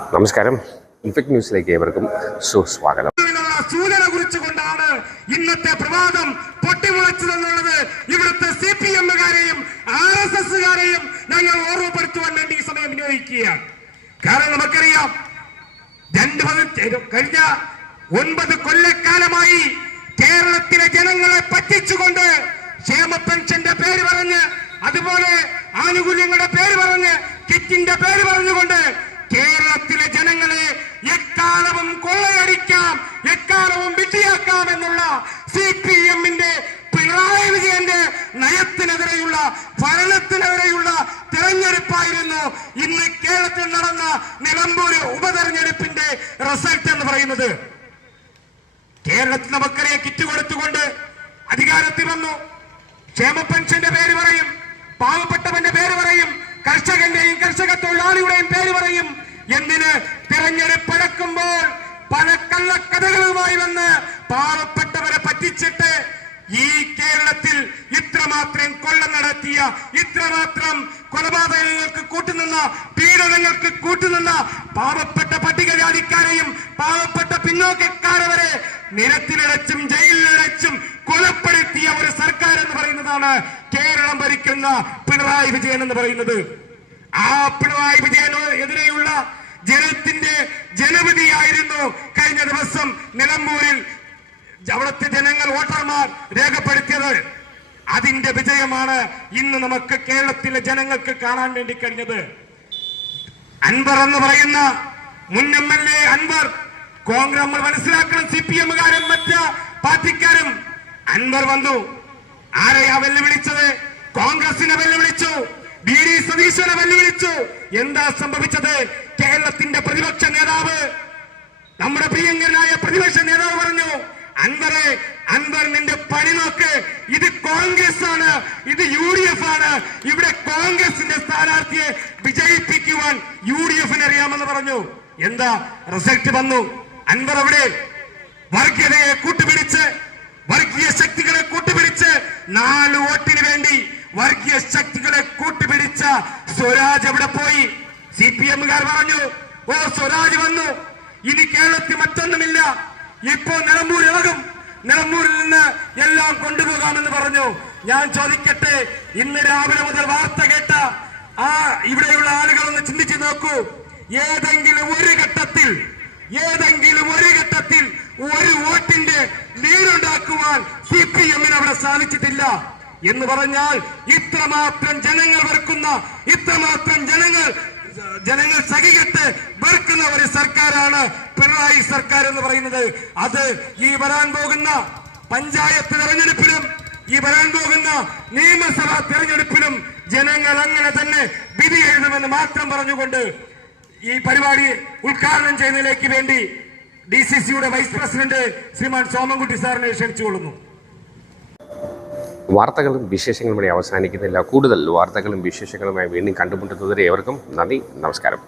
നമസ്കാരം. ഇൻഫെക്ട് ന്യൂസിലേക്ക് ഏവർക്കും സുസ്വാഗതം. സൂചന കുറിച്ചുകൊണ്ടാണ് ഇന്നത്തെ പ്രവാദം പൊട്ടിമുളച്ചതെന്നുള്ളത് ഇവിടുത്തെ CPM-കാരെയും RSS-കാരെയും ഞങ്ങൾ ഓർമ്മപ്പെടുത്തുവാൻ വേണ്ടി ഈ സമയം വിനിയോഗിക്കുകയാണ്. കാരണം നമുക്കറിയാം, കഴിഞ്ഞ 9 കൊല്ലക്കാലമായി കേരളത്തിലെ ജനങ്ങളെ പറ്റിച്ചുകൊണ്ട് ക്ഷേമ പെൻഷന്റെ പേര് പറഞ്ഞ്, അതുപോലെ ആനുകൂല്യങ്ങളുടെ പേര് പറഞ്ഞ്, കിറ്റിന്റെ പേര് പറഞ്ഞുകൊണ്ട് കേരളത്തിലെ ജനങ്ങളെ എക്കാലവും കൊള്ളയടിക്കാം, എക്കാലവും വിധിയാക്കാം എന്നുള്ള CPM-ന്റെ പിണറായി വിജയന്റെ നയത്തിനെതിരെയുള്ള, ഭരണത്തിനെതിരെയുള്ള തെരഞ്ഞെടുപ്പായിരുന്നു ഇന്ന് കേരളത്തിൽ നടന്ന നിലമ്പൂർ ഉപതെരഞ്ഞെടുപ്പിന്റെ റിസൾട്ട് എന്ന് പറയുന്നത്. കേരളത്തിൽ നമുക്കറിയാം, കിറ്റ് കൊടുത്തുകൊണ്ട് അധികാരത്തിൽ വന്നു. ക്ഷേമ പെൻഷന്റെ പേര് പറയും, പാവപ്പെട്ടവന്റെ പേര് പറയും, കർഷകന്റെയും കർഷക തൊഴിലാളിയുടെയും പേര് പറയും. എന്തിന്? തെരഞ്ഞെടുപ്പ് നടക്കുമ്പോൾ പല കള്ളക്കഥകളുമായി വന്ന് പാവപ്പെട്ടവരെ പറ്റിച്ചിട്ട് ഈ കേരളത്തിൽ ഇത്രമാത്രം കൊള്ള നടത്തിയ, ഇത്രമാത്രം കൊലപാതകങ്ങൾക്ക് കൂട്ടുനിന്ന, പീഡനങ്ങൾക്ക് കൂട്ടുനിന്ന പാവപ്പെട്ട പട്ടികജാതിക്കാരെയും പാവപ്പെട്ട പിന്നോക്കക്കാരെ വരെ നിരത്തിലടച്ചും ജയിലിലടച്ചും കൊലപ്പെടുത്തിയ ഒരു സർക്കാർ എന്ന് പറയുന്നതാണ് കേരളം ഭരിക്കുന്ന പിണറായി വിജയൻ എന്ന് പറയുന്നത്. ആ പിണറായി വിജയനെതിരെയുള്ള ജനത്തിന്റെ ജനവിധിയായിരുന്നു കഴിഞ്ഞ ദിവസം നിലമ്പൂരിൽ അവിടുത്തെ ജനങ്ങൾ, വോട്ടർമാർ രേഖപ്പെടുത്തിയത്. അതിന്റെ വിജയമാണ് ഇന്ന് നമുക്ക് കേരളത്തിലെ ജനങ്ങൾക്ക് കാണാൻ വേണ്ടി കഴിഞ്ഞത്. അൻവർ എന്ന് പറയുന്ന മുൻ MLA അൻവർ, നമ്മൾ മനസ്സിലാക്കണം, CPM-കാരും മറ്റ് പാർട്ടിക്കാരും, അൻവർ വന്നു. ആരെയാ വെല്ലുവിളിച്ചത്? കോൺഗ്രസിനെ വെല്ലുവിളിച്ചു, DD സതീശനെ വെല്ലുവിളിച്ചു. എന്താ സംഭവിച്ചത്? കേരളത്തിന്റെ പ്രതിപക്ഷ നേതാവ്, നമ്മുടെ പ്രിയങ്കരനായ പ്രതിപക്ഷ നേതാവ് പറഞ്ഞു, അൻവർ നിന്റെ പണി നോക്ക്, ഇത് കോൺഗ്രസ് ആണ്, ഇത് UDF ആണ്, ഇവിടെ കോൺഗ്രസിന്റെ സ്ഥാനാർത്ഥിയെ വിജയിപ്പിക്കുവാൻ UDF-ന് അറിയാമെന്ന് പറഞ്ഞു. എന്താ റിസൾട്ട് വന്നു? അൻവർ അവിടെ വർഗീയതയെ കൂട്ടുപിടിച്ച്, വർഗീയ ശക്തികളെ കൂട്ടുപിടിച്ച്, 4 വോട്ടിന് വേണ്ടി വർഗീയ ശക്തികളെ കൂട്ടുപിടിച്ച സ്വരാജ് എവിടെ പോയി? CPM-കാർ പറഞ്ഞു, ഓ സ്വരാജ് വന്നു, ഇനി കേരളത്തിൽ മറ്റൊന്നുമില്ല, ഇപ്പോ നിലമ്പൂർ ഇളകും, നിലമ്പൂരിൽ നിന്ന് എല്ലാം കൊണ്ടുപോകാമെന്ന് പറഞ്ഞു. ഞാൻ ചോദിക്കട്ടെ, ഇന്ന് രാവിലെ മുതൽ വാർത്ത കേട്ട ഇവിടെയുള്ള ആളുകളൊന്ന് ചിന്തിച്ചു നോക്കൂ. ഏതെങ്കിലും ഒരു ഘട്ടത്തിൽ ഒരു വോട്ടിന്റെ ലീഡുണ്ടാക്കുവാൻ CPM-ന് അവിടെ സാധിച്ചിട്ടില്ല എന്ന് പറഞ്ഞാൽ, ഇത്രമാത്രം ജനങ്ങൾ വെറുക്കുന്ന, ഇത്രമാത്രം ജനങ്ങൾ സഹികെട്ട് വെറുക്കുന്ന ഒരു സർക്കാരാണ് പിണറായി സർക്കാർ എന്ന് പറയുന്നത്. അത് ഈ വരാൻ പോകുന്ന പഞ്ചായത്ത് തെരഞ്ഞെടുപ്പിലും, ഈ വരാൻ പോകുന്ന നിയമസഭാ തെരഞ്ഞെടുപ്പിലും ജനങ്ങൾ അങ്ങനെ തന്നെ വിധി എഴുതുമെന്ന് മാത്രം പറഞ്ഞുകൊണ്ട് ഈ പരിപാടി ഉദ്ഘാടനം ചെയ്യുന്നതിലേക്ക് വേണ്ടി DCC-യുടെ വൈസ് പ്രസിഡന്റ് ശ്രീമാൻ സോമൻകുട്ടി സാറിനെ ക്ഷണിച്ചുകൊള്ളുന്നു. വാർത്തകളും വിശേഷങ്ങളും ഇവിടെ അവസാനിക്കുന്നില്ല. കൂടുതൽ വാർത്തകളും വിശേഷങ്ങളുമായി വീണ്ടും കണ്ടുമുട്ടുന്നതുവരെ ഏവർക്കും നന്ദി, നമസ്കാരം.